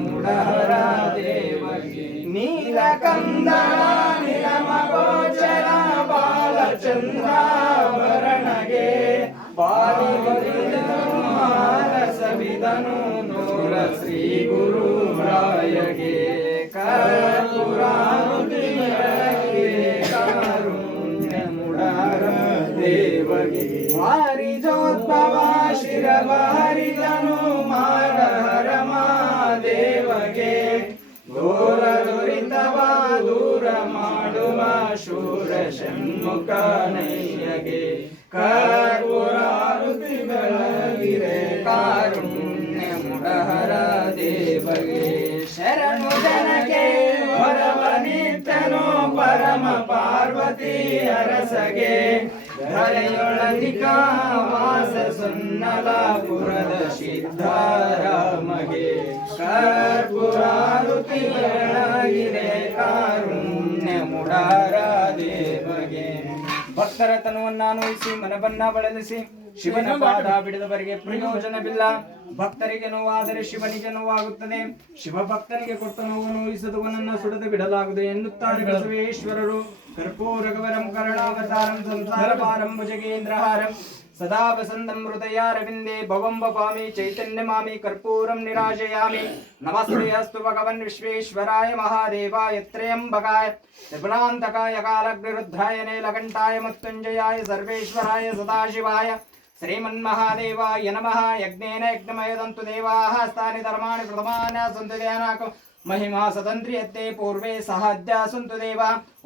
ಮುಡಹರ ದೇವಗೆ ನೀಲಕಂದಳ ನಿರಮ ಗೋಚರ ಬಾಲಚಂದ್ರಾಭರಣಗೆ ಬಾಲಿ ಸವಿದನು ನೂರ ಶ್ರೀ ಗುರು ರಾಯಗೆ. ಕರ್ಪುರಾನುತಿ ಕಾರುಣ್ಯ ಮುಡಹರ ದೇವಗೆ ವಾರಿಜೋದ್ಭವ ಶಿರವಾರಿದನು ಮಾರಹರ ದೇವಗೆ ಘೋರ ದುರಿತವ ದೂರ ಮಾಡುವ ಶೂರ ಶಣ್ಮುಖ ನೈಯಗೆ. ಕರ್ಪುರಾರುತಿ ಬೆಳಗಿರೆ ಕಾರುಣ್ಯ ಮುಡಹರ ದೇವಗೆ. ಶರಣು ಜನಕ್ಕೆ ಹೊರವನಿತ್ತನು ಪರಮ ಪಾರ್ವತಿ ಅರಸಗೆ. ಧರೆಯೊಳಧಿಕ ವಾಸ ಸುನ್ನಲಾಪುರದ ಸಿದ್ಧಾರಾಮಗೆ ಭಕ್ತರ ತನುವನ್ನ ಅನ್ವಯಿಸಿ ಮನವನ್ನ ಬಳಲಿಸಿ, ಶಿವನ ಪಾದ ಬಿಡದವರಿಗೆ ಪ್ರಯೋಜನವಿಲ್ಲ. ಭಕ್ತರಿಗೆ ನೋವಾದರೆ ಶಿವನಿಗೆ ನೋವಾಗುತ್ತದೆ. ಶಿವ ಭಕ್ತರಿಗೆ ಕೊಟ್ಟ ನೋವು ನೋಯಿಸದವನನ್ನ ಸುಡದು ಬಿಡಲಾಗದು ಎನ್ನುತ್ತಾರೆ ಬಸವೇಶ್ವರರು. ಕರ್ಪೂರಗವರಂ, ಕರುಣಾವತಾರಂ, ಸಂಸಾರ ಪಾರಂ ಭುಜಗೇಂದ್ರಹಾರಂ सदा वसन्तमृतयारविन्दे भवं वपामि, चैतन्यमामि, कर्पूरं निराशयामि। नमस्ते अस्तु भगवन् विश्वेश्वराय महादेवाय त्र्यम्बकाय, त्रिपुरान्तकाय कालग्निरुद्धाय, नीलकण्ठाय मत्युञ्जयाय, सर्वेश्वराय सदाशिवाय। श्रीमन्महादेवाय नमः। यज्ञेन यज्ञमयदन्तु देवाः। हस्तानि धर्माणि प्रथमान् सन्तु महिमा स्वतन्त्र्यते पूर्वे सहद्या सन्तु देव।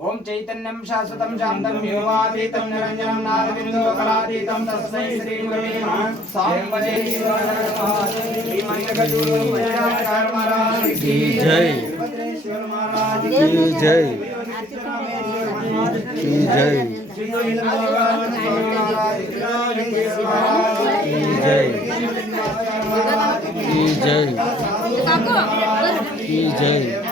ॐ चैतन्यं शाश्वतं शान्तं योगातीतं निरञ्जनं नादबिन्दुकलातीतं तस्मै जय। जय। जय। जय। DJ